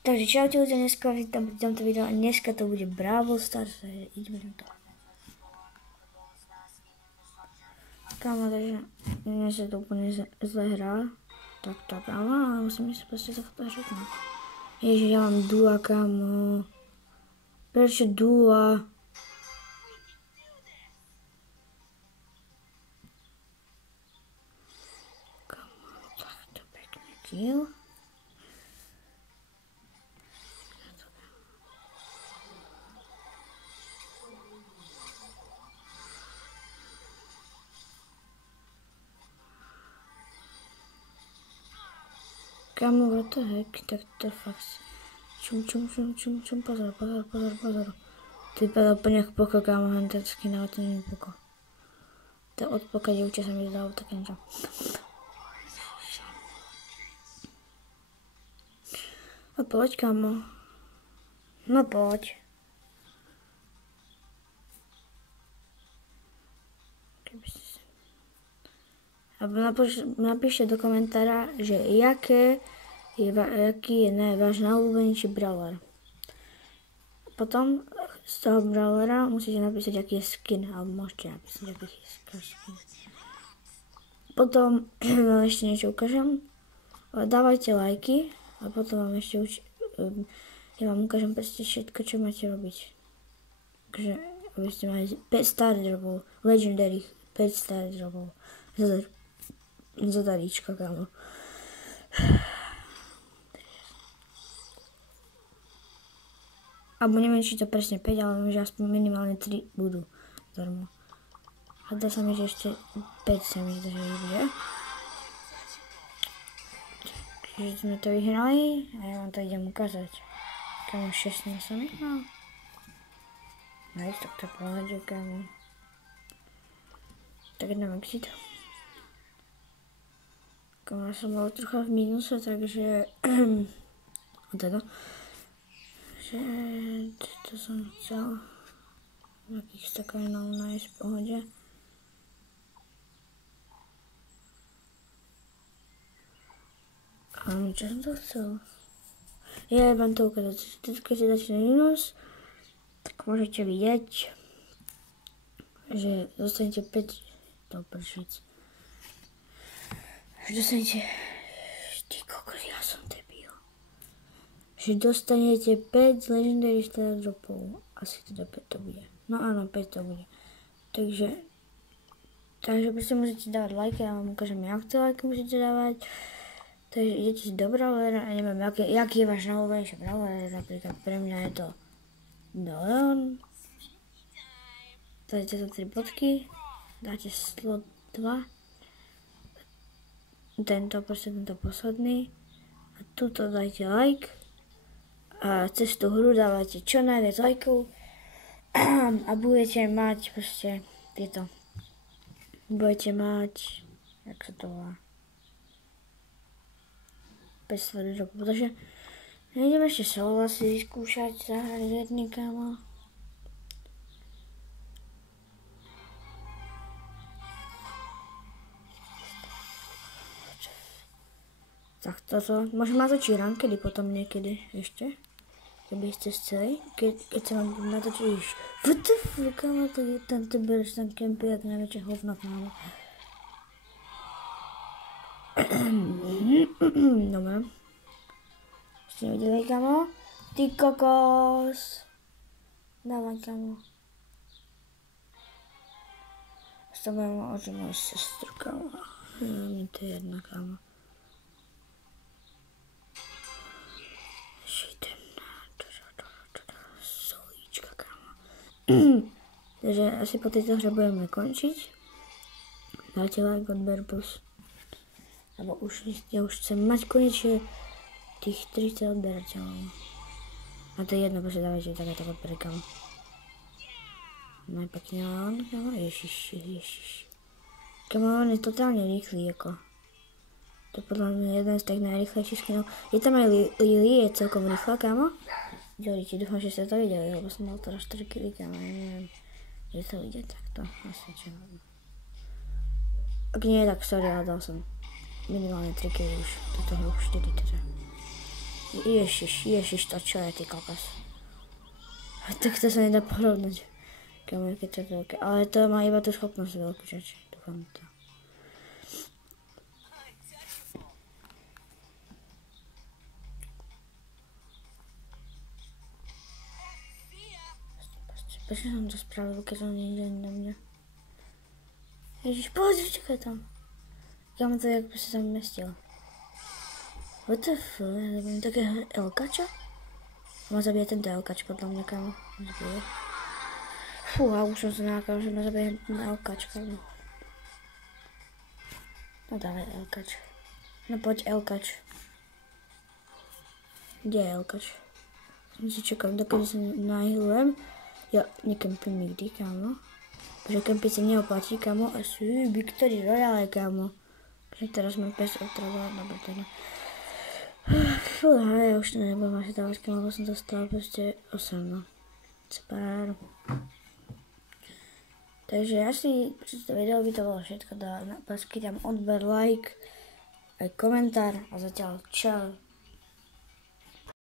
Takže čaute ľudia, dneska vítam pri tomto videu a dneska to bude Brawl Stars, takže ideme na to. Kámo, takže mne sa to úplne zle hrá. Tak, ale musíme sa proste zahrať, no. Ježiš, ja mám dua, kámo. Prečo dua? Kámo, takto pekný kill. Kámo, what the heck, tak to fakt. Čum, pozor. To vypadá úplne ako poko, kámo, len ten skin, ale to nie je poko. To od poka dievča sa mi zdalo také niečo. No poď, kámo. No poď. Napíšte do komentára, že aký je váš najobľúbenejší brawler. Potom z toho brawlera musíte napísať, aký je skin, alebo môžete napísať, aký je skin. Potom vám ešte niečo ukážem. Dávajte lajky a potom vám ešte ja vám ukážem presne všetko, čo máte robiť. Takže aby ste mali 5 star dropov, legendary 5 star dropov. Zadaríčka, kámo. Alebo neviem, či to presne 5, ale viem, že aspoň minimálne 3 budú darmo. A dá sa mi, že ešte 5 sa mi zdá, že bude. Takže sme to vyhrali a ja vám to idem ukázať. Kámo, 16 som vyhral. Nice, tak to pohľadže, kámo. Tak idem exit. Ja som bol trocha v mínuse, takže teda, že to som chcel nejakých stakajnov nájsť v pohode. A čo som to chcel? Ja vám to ukázať, keď si dáte na mínus, tak môžete vidieť, že dostanete 5 do pršic. Dostanete, ty kokos, ja som debil. Že dostanete 5 legendary star dropov. Asi teda 5 to bude. No áno, 5 to bude. Takže proste musíte dávať lajky, ja vám ukážem, jak to lajky musíte dávať. Takže idete si do brawlera a neviem, aký je váš najobľúbenejší brawler. Napríklad pre mňa je to Leon. Dáte to 3 bodky, dáte slot 2. Tento posledný a tuto dajte like a cez tú hru dávajte čo najviac lajkov a budete mať proste tieto jak sa to volá 500 rokov, takže nejdem ešte solo asi vyskúšať zahrať s jedným, kámo. Tak toto, môžem natočiť rankedy potom niekedy ešte, keby ste chceli, keď sa vám natočíš, kámo, tam ty bereš tam kempy, jak najväčšie hovno, kámo. Dobre. Ešte nevideli, kámo? Ty kokos. Dávaj, kámo. Stavujeme oči moju sestru, kámo. Mi to je jedna, kámo. Takže asi po tejto hre budeme končiť. Dajte like, odber plus. Lebo ja už chcem mať konečne tých 30 odberateľov. A to je jedno, proste dávajte takéto odbery, kámo. Najpekne Leon, kámo, ježiš. Kámo, on je totálne rýchly, ako. To je podľa mňa jeden z tých najrýchlejších skinov. Je tam aj Lily, je celkom rýchla, kámo. Ďalíte, dúfam, že ste to videli, lebo som mal teraz 4 kg, ale neviem, je to vidieť takto, asi čo. Ak nie, tak sorry, ale dal som minimálne 3 kg už, toto hru 4 teda. Ježiš, to čo je, ty kokos. Tak to sa nedá porovnať. Kámo, keď to je veľké. Ale to má iba tú schopnosť veľkú, čači. Dúfam to. Prečo som to spravil, keď on nie ide na mňa? Ježiš, poď, čakaj tam. Kámo, to je, ako by sa tam mestil. What the fuck, ja zabijím takého elkača? Ma zabije tento elkač, podľa mňa, kámo. Zabije. Fúha, už som sa nákal, že ma zabije na elkač, kámo. No dávaj elkač. No poď elkač. Kde je elkač? Som si čakal, dokedy sa nahilujem. Ja nekempím nikdy, kámo. Protože kempiť sa neoplatí, kámo. A sú Victory Royale, kámo. Protože teraz ma pes otravoval, dobre teda. Fúha, ja už to nebudem asi dávať, kámo, lebo som dostal proste 8, no. Super. Takže asi pri toto videu by to bolo všetko. Dám odber, like, aj komentár a zatiaľ čau.